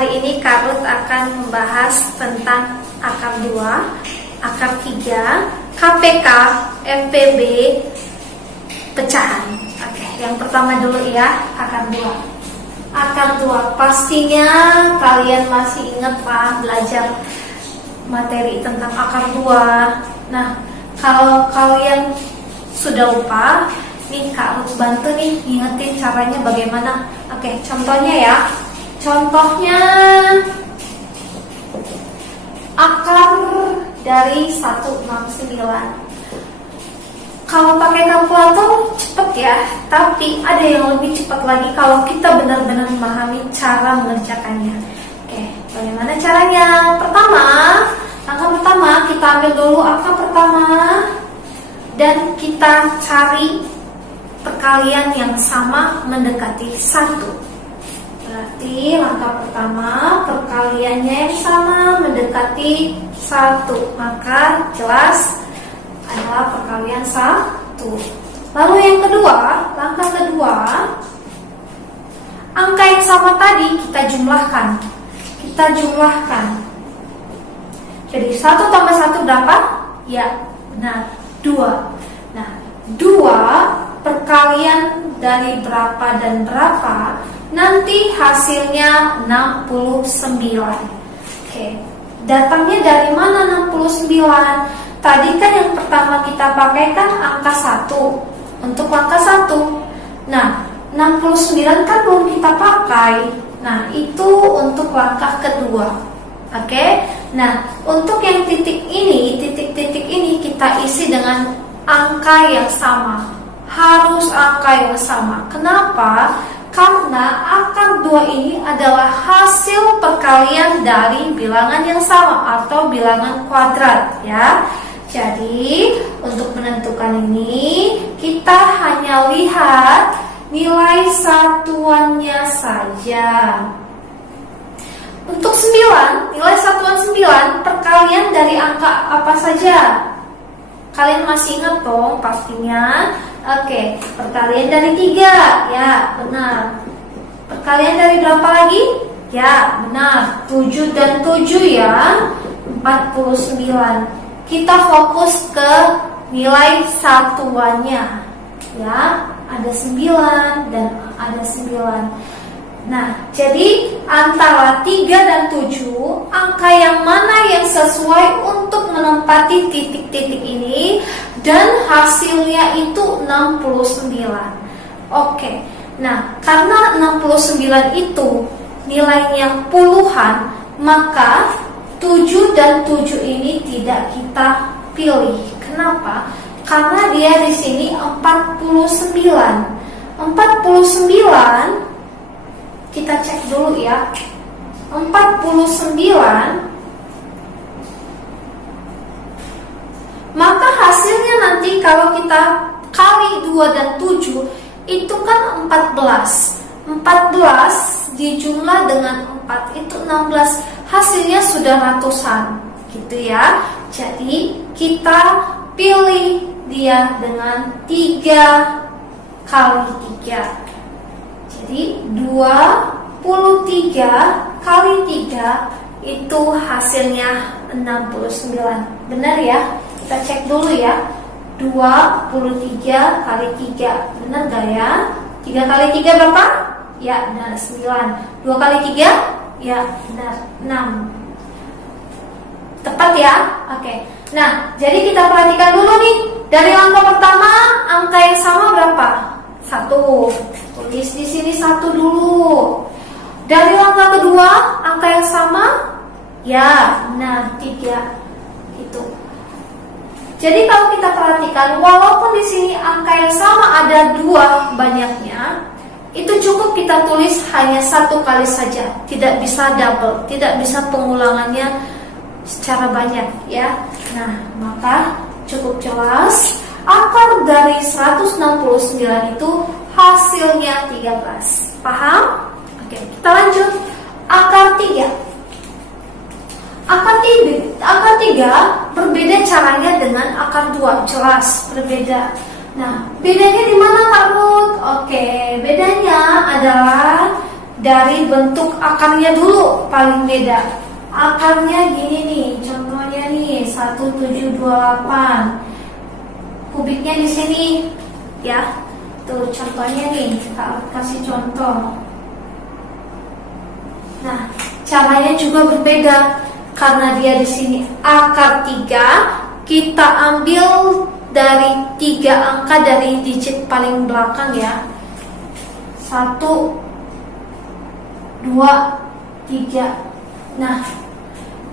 Hari ini Kak Ruth akan membahas tentang akar 2, akar 3, KPK, FPB, pecahan. Oke, yang pertama dulu ya, akar 2. Akar 2, pastinya kalian masih ingat Pak belajar materi tentang akar 2. Nah, kalau kalian sudah lupa, nih Kak Ruth bantu nih ingetin caranya bagaimana. Oke, contohnya ya. Contohnya akar dari 169. Kalau pakai kalkulator cepet ya, tapi ada yang lebih cepat lagi kalau kita benar-benar memahami cara mengerjakannya. Oke, bagaimana caranya? Langkah pertama kita ambil dulu akar pertama dan kita cari perkalian yang sama mendekati 1. Berarti langkah pertama perkaliannya yang sama mendekati 1, maka jelas adalah perkalian 1. Lalu yang kedua, langkah kedua, angka yang sama tadi kita jumlahkan. Jadi 1 tambah 1 berapa? Ya, benar, 2. Nah, 2 perkalian dari berapa dan berapa, nanti hasilnya 69. Oke, datangnya dari mana 69? Tadi kan yang pertama kita pakai kan angka 1. Untuk angka 1. Nah, 69 kan belum kita pakai. Nah, itu untuk langkah kedua. Oke. Nah, untuk yang titik ini kita isi dengan angka yang sama. Harus angka yang sama. Kenapa? Karena akar 2 ini adalah hasil perkalian dari bilangan yang sama atau bilangan kuadrat ya. Jadi untuk menentukan ini kita hanya lihat nilai satuannya saja. Untuk 9, nilai satuan 9 perkalian dari angka apa saja? Kalian masih ingat dong pastinya. Oke, perkalian dari 3. Ya, benar. Perkalian dari berapa lagi? Ya, benar. 7 dan 7 ya. 49. Kita fokus ke nilai satuannya. Ya, ada 9 dan ada 9. Nah, jadi antara 3 dan 7, angka yang mana yang sesuai untuk menempati titik-titik ini dan hasilnya itu 69. Oke. Nah, karena 69 itu nilainya puluhan, maka 7 dan 7 ini tidak kita pilih. Kenapa? Karena dia di sini 49. 49 kita cek dulu ya. 49, maka hasilnya nanti kalau kita kali 2 dan 7 itu kan 14. 14 dijumlah dengan 4 itu 16. Hasilnya sudah ratusan gitu ya. Jadi kita pilih dia dengan 3 kali 3. Jadi 23 kali 3 itu hasilnya 69. Benar ya? Kita cek dulu ya. 23 kali 3. Benar gak ya? 3 kali 3 berapa? Ya, benar 9. 2 kali 3? Ya, benar 6. Tepat ya? Oke. Nah, jadi kita perhatikan dulu nih. Dari langkah pertama, angka yang sama berapa? 1. Tulis di sini 1 dulu. Dari langkah kedua, angka yang sama? Ya, benar 3. Gitu. Jadi kalau kita perhatikan, walaupun di sini angka yang sama ada 2 banyaknya, itu cukup kita tulis hanya 1 kali saja. Tidak bisa double, tidak bisa pengulangannya secara banyak ya. Nah, maka cukup jelas akar dari 169 itu hasilnya 13. Paham? Oke, kita lanjut. Akar 3. Akar 3 berbeda caranya dengan akar 2. Jelas berbeda. Nah, bedanya di mana Kak Ruth? Oke, bedanya adalah dari bentuk akarnya dulu paling beda. Akarnya gini nih, contohnya nih 1728. Kubiknya di sini ya. Tuh contohnya nih, kita kasih contoh. Nah, caranya juga berbeda karena dia di sini akar 3, kita ambil dari 3 angka dari digit paling belakang ya. 1 2 3. Nah,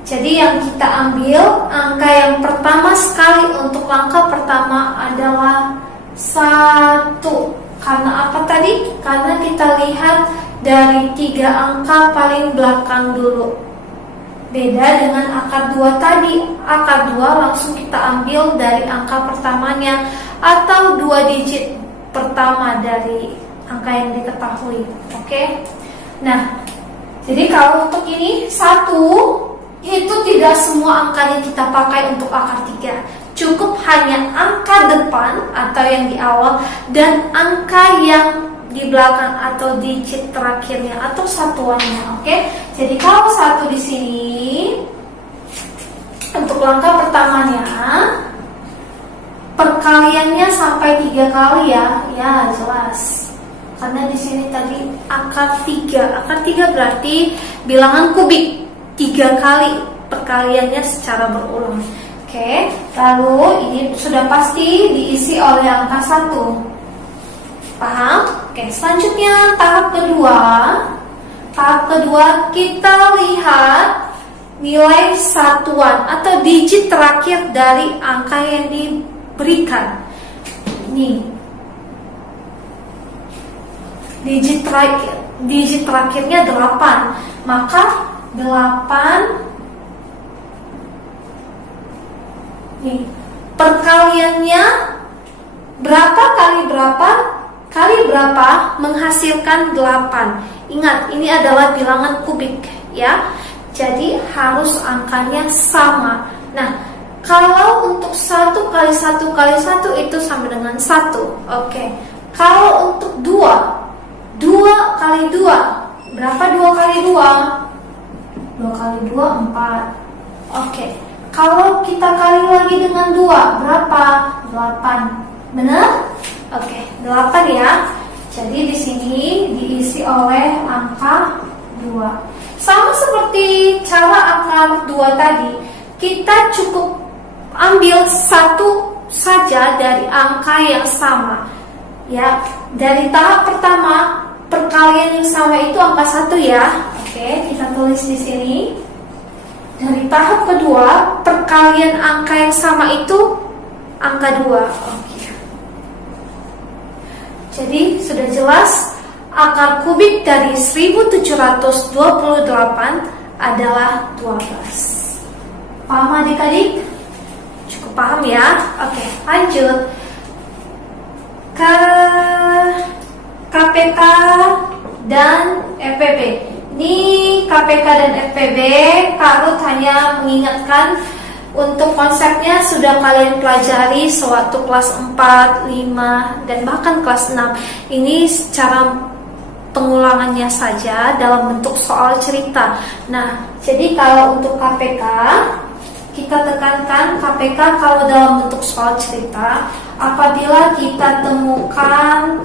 jadi yang kita ambil angka yang pertama sekali untuk langkah pertama adalah 1. Karena apa tadi? Karena kita lihat dari 3 angka paling belakang dulu. Beda dengan akar 2 tadi. Akar 2 langsung kita ambil dari angka pertamanya atau 2 digit pertama dari angka yang diketahui. Oke? Nah, jadi kalau untuk ini 1, itu tidak semua angkanya kita pakai untuk akar 3. Cukup hanya angka depan atau yang di awal dan angka yang di belakang atau digit terakhirnya atau satuannya. Oke? Jadi kalau 1 di sini untuk langkah pertamanya perkaliannya sampai 3 kali ya. Ya, jelas. Karena di sini tadi akar 3. Akar 3 berarti bilangan kubik 3 kali perkaliannya secara berulang. Oke, lalu ini sudah pasti diisi oleh angka 1. Paham? Oke, selanjutnya tahap kedua. Tahap kedua kita lihat nilai satuan atau digit terakhir dari angka yang diberikan. Nih, digit terakhirnya 8. Maka 8 nih, perkaliannya berapa kali berapa menghasilkan 8. Ingat, ini adalah bilangan kubik ya. Jadi harus angkanya sama. Nah, kalau untuk 1 kali 1 kali 1 itu sama dengan 1. Oke. Kalau untuk 2 kali 2, berapa 2 kali 2? 2 kali 2 4. Oke. Kalau kita kali lagi dengan 2, berapa? 8. Benar? Oke, 8 ya. Jadi di sini diisi oleh angka 2. Sama seperti cara akar 2 tadi, kita cukup ambil 1 saja dari angka yang sama. Ya, dari tahap pertama perkalian yang sama itu angka 1 ya. Oke, kita tulis di sini. Dari tahap kedua, perkalian angka yang sama itu angka 2. Oke. Jadi sudah jelas akar kubik dari 1728 adalah 12. Paham adik-adik? Cukup paham ya? Oke, lanjut ke KPK dan FPB. Ini KPK dan FPB, Kak Ruth hanya mengingatkan untuk konsepnya sudah kalian pelajari sewaktu kelas 4, 5, dan bahkan kelas 6. Ini secara pengulangannya saja dalam bentuk soal cerita. Nah, jadi kalau untuk KPK, kita tekankan KPK kalau dalam bentuk soal cerita, apabila kita temukan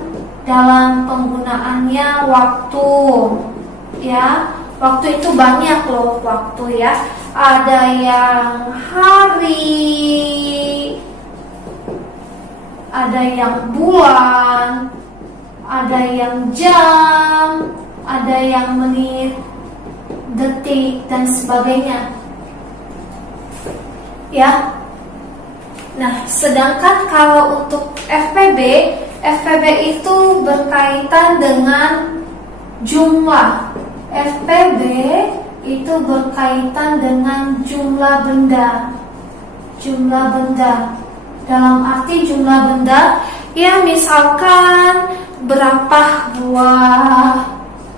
dalam penggunaannya waktu. Ya, waktu itu banyak loh waktu ya. Ada yang hari, ada yang bulan, ada yang jam, ada yang menit, detik, dan sebagainya. Ya. Nah, sedangkan kalau untuk FPB itu berkaitan dengan jumlah. FPB itu berkaitan dengan jumlah benda. Jumlah benda. Dalam arti jumlah benda, ya misalkan berapa buah.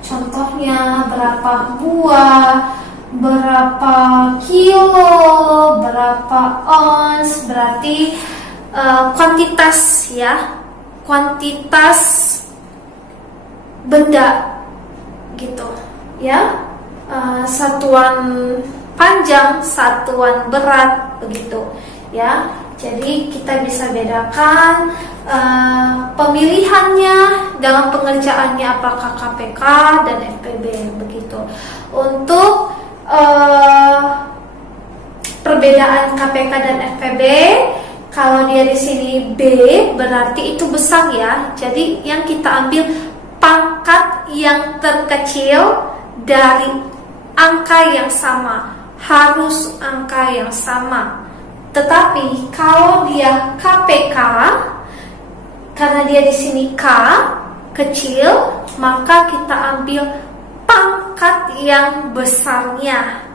Contohnya berapa buah, berapa kilo, berapa ons, berarti kuantitas ya. Kuantitas benda. gitu ya. Satuan panjang, satuan berat, begitu ya. Jadi kita bisa bedakan pemilihannya dalam pengerjaannya apakah KPK dan FPB, begitu. Untuk perbedaan KPK dan FPB, kalau dia di sini B berarti itu besar ya. Jadi yang kita ambil pangkat yang terkecil dari angka yang sama, harus angka yang sama. Tetapi kalau dia KPK, karena dia di sini K kecil, maka kita ambil pangkat yang besarnya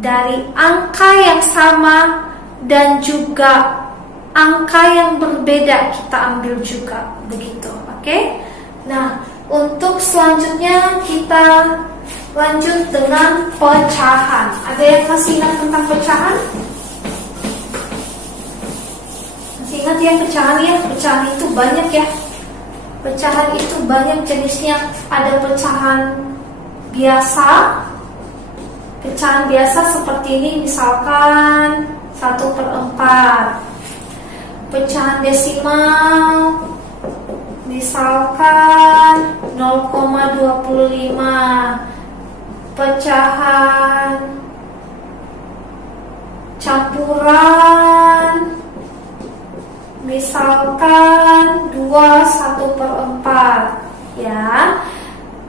dari angka yang sama dan juga angka yang berbeda kita ambil juga, begitu. Oke? Nah, untuk selanjutnya kita lanjut dengan pecahan. Ada yang masih ingat tentang pecahan? Masih ingat ya pecahan ya? Pecahan itu banyak ya. Pecahan itu banyak jenisnya. Ada pecahan biasa. Pecahan biasa seperti ini, misalkan 1/4. Pecahan desimal misalkan 0,25. Pecahan campuran misalkan 2/1/4 ya.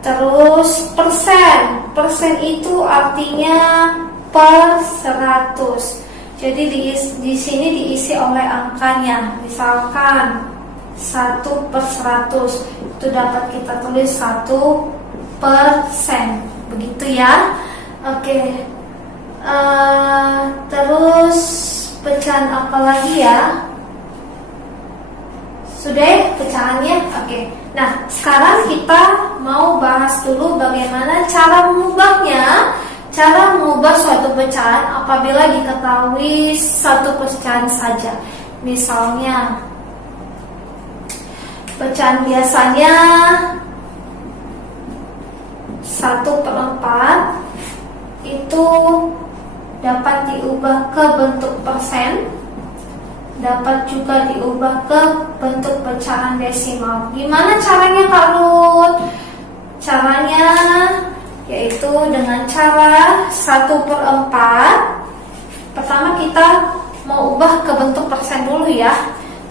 Terus persen itu artinya per 100. Jadi di sini diisi oleh angkanya. Misalkan 1/100 itu dapat kita tulis 1%, begitu ya. Oke. Terus pecahan apa lagi ya? Sudah ya pecahannya? Oke. Nah, sekarang kita mau bahas dulu bagaimana cara mengubahnya. Cara mengubah suatu pecahan apabila diketahui satu pecahan saja. Misalnya pecahan biasanya 1/4 itu dapat diubah ke bentuk persen, dapat juga diubah ke bentuk pecahan desimal. Gimana caranya Kak Ruth? Caranya yaitu dengan cara 1/4. Pertama kita mau ubah ke bentuk persen dulu ya.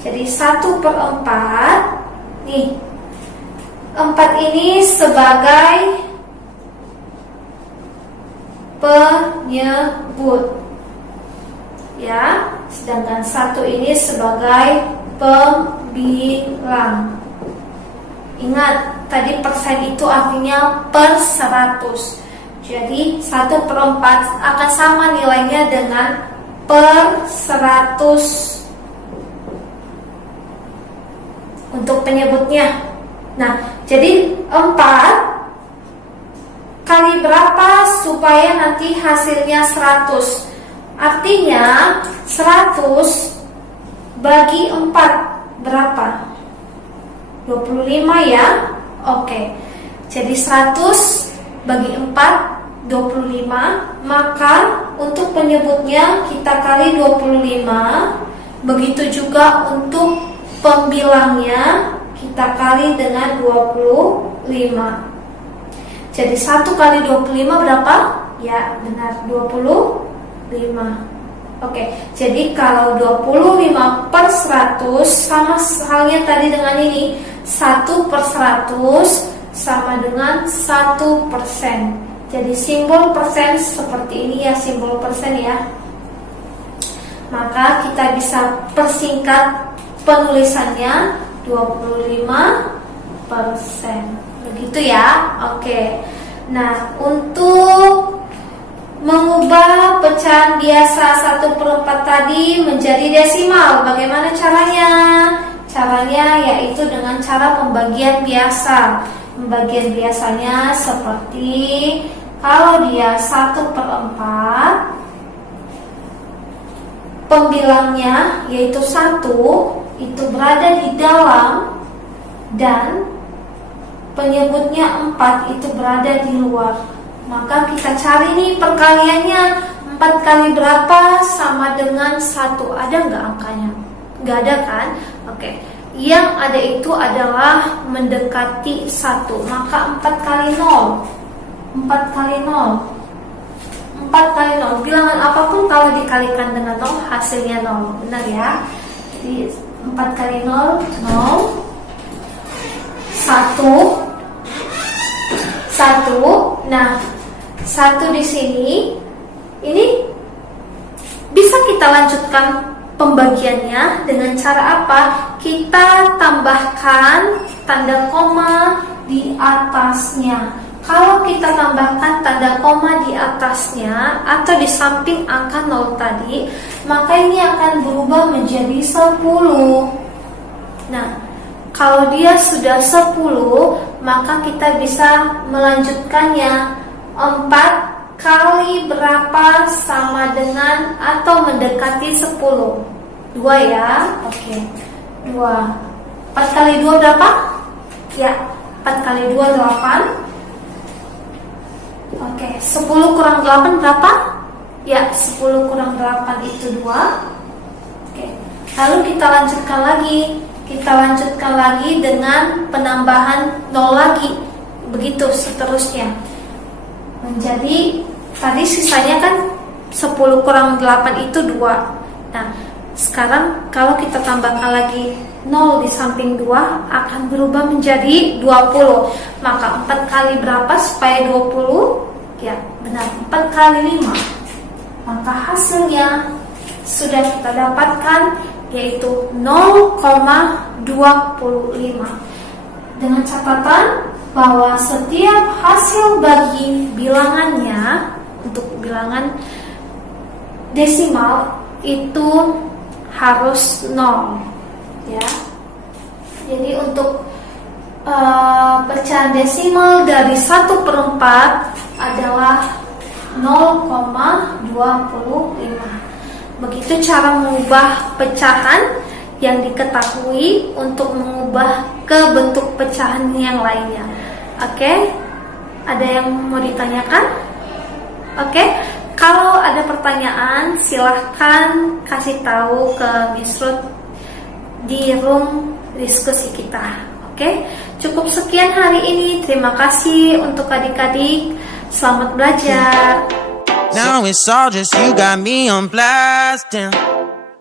Jadi 1/4. Nih, 4 ini sebagai penyebut ya, sedangkan 1 ini sebagai pembilang. Ingat, tadi persen itu artinya per 100. Jadi 1/4 akan sama nilainya dengan per 100 untuk penyebutnya. Nah, jadi 4 kali berapa supaya nanti hasilnya 100? Artinya 100 bagi 4 berapa? 25 ya. Oke. Jadi 100 bagi 4 25, maka untuk penyebutnya kita kali 25. Begitu juga untuk pembilangnya kita kali dengan 25. Jadi 1 kali 25 berapa? Ya, benar 25. Oke, jadi kalau 25/100 sama halnya tadi dengan ini, 1/100 sama dengan 1%. Jadi simbol persen seperti ini ya, simbol persen ya. Maka kita bisa persingkat penulisannya 25%. Begitu ya. Oke. Nah, untuk mengubah pecahan biasa 1/4 tadi menjadi desimal, bagaimana caranya? Caranya yaitu dengan cara pembagian biasa. Pembagian biasanya seperti kalau dia 1/4, pembilangnya yaitu 1 itu berada di dalam dan penyebutnya 4 itu berada di luar. Maka kita cari nih perkaliannya. 4 kali berapa sama dengan 1? Ada nggak angkanya? Nggak ada kan? Oke. Yang ada itu adalah mendekati 1. Maka 4 kali 0. 4 kali 0. 4 kali 0. Bilangan apapun kalau dikalikan dengan 0 hasilnya 0. Benar ya? Jadi 4 kali 0, 0. 1. Nah, 1 di sini. Ini bisa kita lanjutkan pembagiannya dengan cara apa? Kita tambahkan tanda koma di atasnya. Kalau kita tambahkan tanda koma di atasnya atau di samping angka 0 tadi, maka ini akan berubah menjadi 10. Nah, kalau dia sudah 10, maka kita bisa melanjutkannya. 4 kali berapa sama dengan atau mendekati 10? 2 ya. Oke. 2. 4 kali 2 berapa? Ya, 4 kali 2 8. Oke, 10 kurang 8 berapa? Ya, 10 kurang 8 itu 2. Oke. Lalu kita lanjutkan lagi. Kita lanjutkan lagi dengan penambahan 0 lagi. Begitu seterusnya. Menjadi tadi sisanya kan 10 kurang 8 itu 2. Nah, sekarang kalau kita tambahkan lagi 0 di samping 2 akan berubah menjadi 20. Maka 4 kali berapa supaya 20? Ya, benar, 4 kali 5. Maka hasilnya sudah kita dapatkan, yaitu 0,25. Dengan catatan bahwa setiap hasil bagi bilangannya, untuk bilangan desimal itu harus 0 ya. Jadi untuk pecahan desimal dari 1/4 adalah 0,25. Begitu cara mengubah pecahan yang diketahui untuk mengubah ke bentuk pecahan yang lainnya. Oke? Ada yang mau ditanyakan? Oke? Kalau ada pertanyaan, silahkan kasih tahu ke Miss Ruth di room diskusi kita. Oke? Cukup sekian hari ini. Terima kasih untuk adik-adik. Selamat belajar. Now it's all just you got me on blast and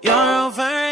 you're over